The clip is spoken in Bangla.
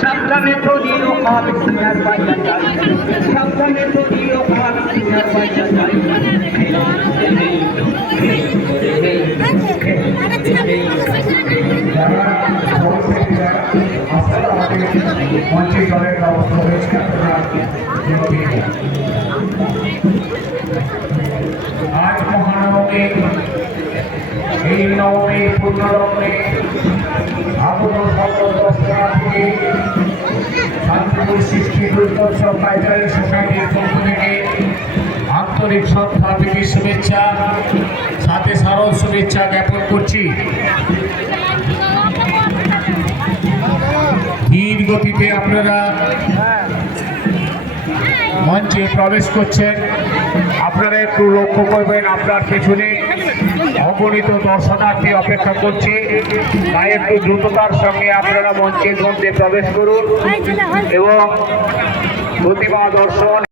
সাবধানে তৈরিও হাত সিনার বাইরে যায়, সাবধানে তৈরিও হাত সিনার বাইরে যায়। মঞ্চে জলের ব্যবস্থা হয়েছে। আজ মহানবমী, এই নবমী পূর্ণরমে আবুল থেকে শান্তিপুর সৃষ্টি দুর্গোৎসব কালচারাল সোসাইটির পক্ষ থেকে আন্তরিক শ্রদ্ধা প্রীতি শুভেচ্ছা সাথে সারল শুভেচ্ছা জ্ঞাপন করছি। ধীর গতিতে আপনারা মঞ্চে প্রবেশ করছেন, আপনারা একটু লক্ষ্য করবেন আপনার পেছনে অগণিত দর্শনার্থী অপেক্ষা করছে, তাই একটু দ্রুততার সঙ্গে আপনারা মঞ্চের মধ্যে প্রবেশ করুন এবং প্রতিমা দর্শন